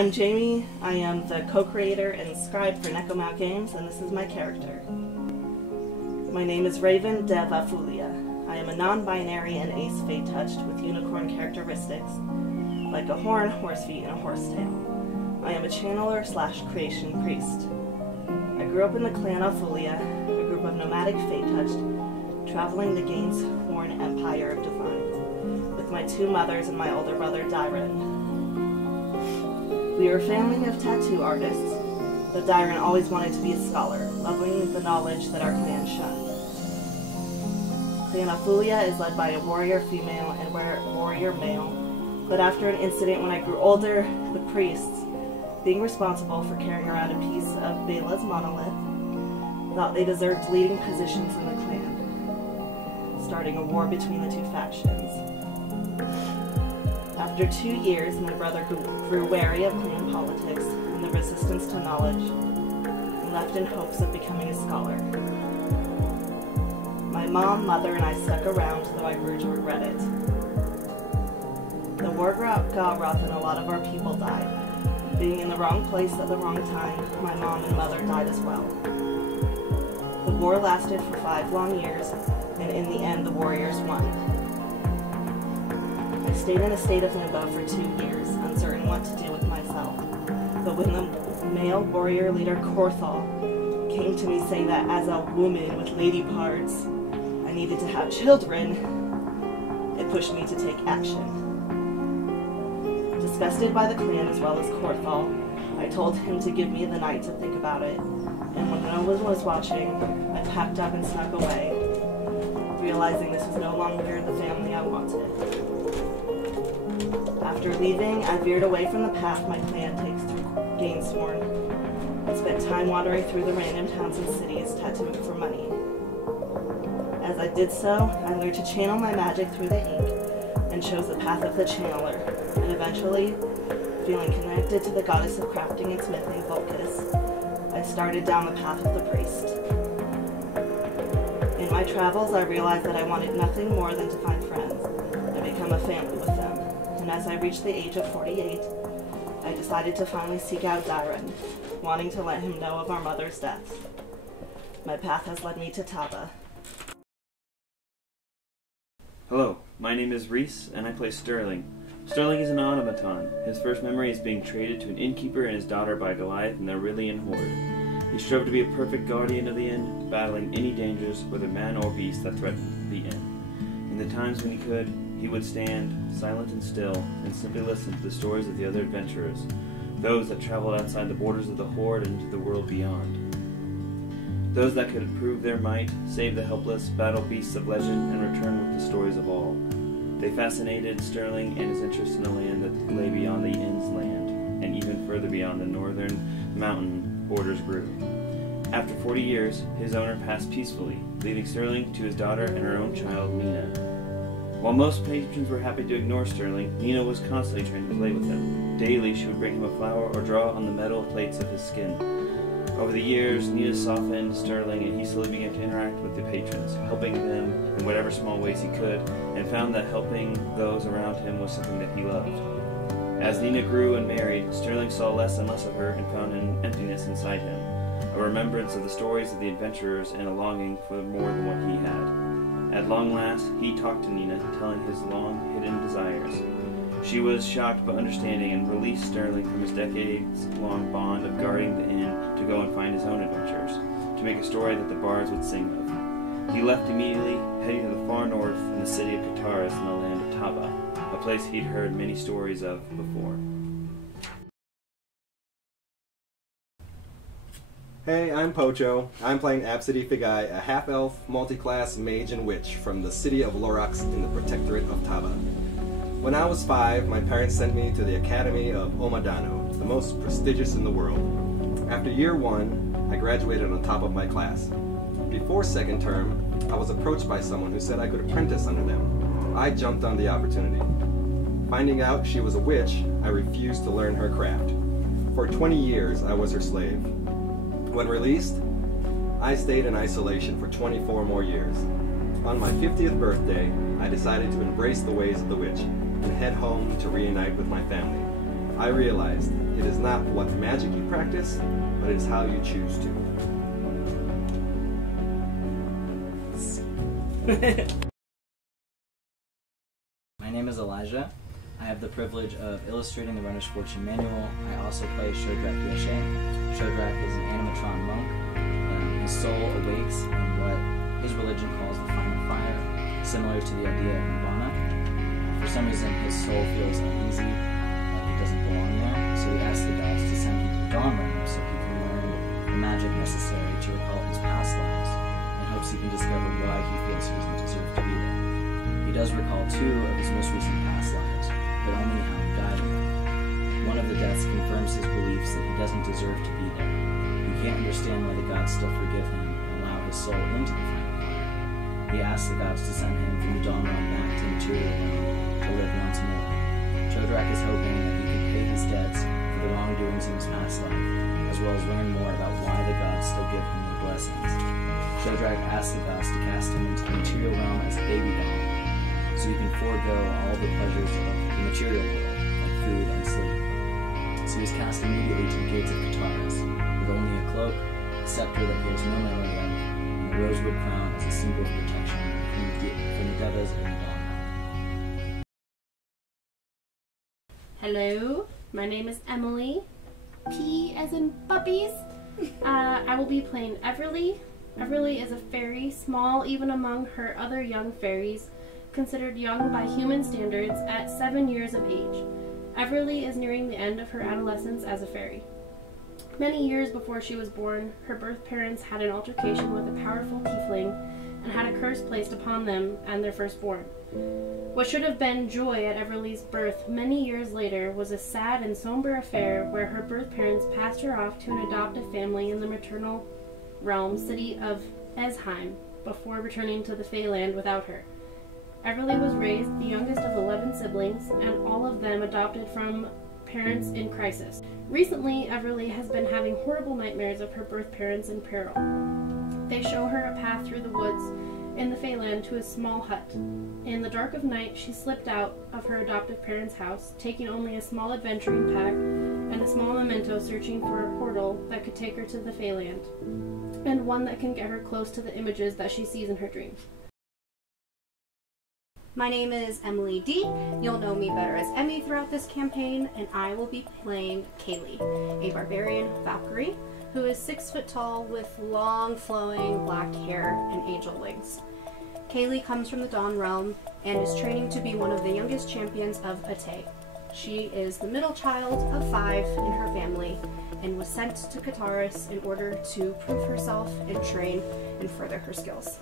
I'm Jamie. I am the co-creator and scribe for Neko-Maoh games, and this is my character. My name is Raven Taba Characters. I am a non-binary and ace fate touched with unicorn characteristics, like a horn, horse feet, and a horse tail. I am a channeler / creation priest. I grew up in the clan of Fulia, a group of nomadic fate touched, traveling the Gain's Horn Empire of Divine, with my two mothers and my older brother Dyron. We were a family of tattoo artists, but Dyron always wanted to be a scholar, loving the knowledge that our clan shunned. Clan of Fulia is led by a warrior female and warrior male, but after an incident when I grew older, the priests, being responsible for carrying around a piece of Bela's monolith, thought they deserved leading positions in the clan, starting a war between the two factions. After 2 years, my brother grew wary of clan politics and the resistance to knowledge, and left in hopes of becoming a scholar. My mom, mother, and I stuck around, though I grew to regret it. The war got rough and a lot of our people died. Being in the wrong place at the wrong time, my mom and mother died as well. The war lasted for 5 long years, and in the end the warriors won. I stayed in a state of limbo for 2 years, uncertain what to do with myself. But when the male warrior leader Korthal came to me saying that as a woman with lady parts, I needed to have children, it pushed me to take action. Disgusted by the clan as well as Korthal, I told him to give me the night to think about it, and when no one was watching, I packed up and snuck away, realizing this was no longer the family I wanted. After leaving, I veered away from the path my clan takes through Gain's Horn, and spent time wandering through the random towns and cities tattooing for money. As I did so, I learned to channel my magic through the ink, and chose the path of the channeler, and eventually, feeling connected to the goddess of crafting and smithing, Volcus, I started down the path of the priest. In my travels, I realized that I wanted nothing more than to find friends, and become a family with them. And as I reached the age of 48, I decided to finally seek out Dyron, wanting to let him know of our mother's death. My path has led me to Taba. Hello, my name is Reese, and I play Sterling. Sterling is an automaton. His first memory is being traded to an innkeeper and his daughter by Goliath and the Aurelian horde. He strove to be a perfect guardian of the inn, battling any dangers, whether man or beast, that threatened the inn. In the times when he could, he would stand, silent and still, and simply listen to the stories of the other adventurers, those that traveled outside the borders of the horde and into the world beyond. Those that could prove their might, save the helpless, battle beasts of legend, and return with the stories of all. They fascinated Sterling and his interest in a land that lay beyond the inn's land, and even further beyond the northern mountain borders grew. After 40 years, his owner passed peacefully, leaving Sterling to his daughter and her own child, Nina. While most patrons were happy to ignore Sterling, Nina was constantly trying to play with him. Daily, she would bring him a flower or draw on the metal plates of his skin. Over the years, Nina softened Sterling, and he slowly began to interact with the patrons, helping them in whatever small ways he could, and found that helping those around him was something that he loved. As Nina grew and married, Sterling saw less and less of her and found an emptiness inside him, a remembrance of the stories of the adventurers and a longing for more than what he had. At long last, he talked to Nina, telling his long-hidden desires. She was shocked but understanding and released Sterling from his decades-long bond of guarding the inn to go and find his own adventures, to make a story that the bards would sing of. He left immediately, heading to the far north in the city of Kataris in the land of Taba, a place he'd heard many stories of before. Hey, I'm Pocho. I'm playing Absidy Figai, a half-elf, multi-class mage and witch from the city of Lorax in the Protectorate of Taba. When I was 5, my parents sent me to the Academy of Omadano, the most prestigious in the world. After year 1, I graduated on top of my class. Before second term, I was approached by someone who said I could apprentice under them. I jumped on the opportunity. Finding out she was a witch, I refused to learn her craft. For 20 years, I was her slave. When released, I stayed in isolation for 24 more years. On my 50th birthday, I decided to embrace the ways of the witch and head home to reunite with my family. I realized it is not what magic you practice, but it is how you choose to. My name is Elijah. I have the privilege of illustrating the Runner's Fortune Manual. I also play Shodrak Yeshe. Shodrak is an animatron monk. His soul awakes in what his religion calls the final fire, similar to the idea of nirvana. For some reason, his soul feels uneasy, like he doesn't belong there, so he asks the gods to send him to the Dawn Realm so he can learn the magic necessary to recall his past lives, in hopes he can discover why he feels he doesn't deserve to be there. He does recall 2 of his most recent past lives, but only how he died in them. One of the deaths confirms his beliefs that he doesn't deserve to be there. He can't understand why the gods still forgive him and allow his soul into the final fire. He asks the gods to send him from the Dawn Realm back to the material realm to live once more. Shodrak is hoping that he can pay his debts for the wrongdoings in his past life, as well as learn more about why the gods still give him their blessings. Shodrak asks the gods to cast him into the material realm as a baby doll, so he can forego all the pleasures of the material world, like food and sleep. So he's cast immediately to the gates of Kataris, with only a cloak, a scepter that he has no memory of, and a rosewood crown as a symbol of protection from the devas in the Dawn Realm. Hello, my name is Emily. P as in puppies. I will be playing Everly. Everly is a fairy, small even among her other young fairies, considered young by human standards at 7 years of age. Everly is nearing the end of her adolescence as a fairy. Many years before she was born, her birth parents had an altercation with a powerful tiefling and had a curse placed upon them and their firstborn. What should have been joy at Everly's birth many years later was a sad and somber affair where her birth parents passed her off to an adoptive family in the maternal realm city of Esheim before returning to the Feyland without her. Everly was raised the youngest of 11 siblings, and all of them adopted from parents in crisis. Recently, Everly has been having horrible nightmares of her birth parents in peril. They show her a path through the woods in the Feyland to a small hut. In the dark of night, she slipped out of her adoptive parents' house, taking only a small adventuring pack and a small memento searching for a portal that could take her to the Feyland, and one that can get her close to the images that she sees in her dreams. My name is Emily D. You'll know me better as Emmy throughout this campaign, and I will be playing Kaylee, a barbarian Valkyrie who is 6 foot tall with long flowing black hair and angel wings. Kaylee comes from the Dawn Realm and is training to be one of the youngest champions of Ate. She is the middle child of 5 in her family and was sent to Kataris in order to prove herself and train and further her skills.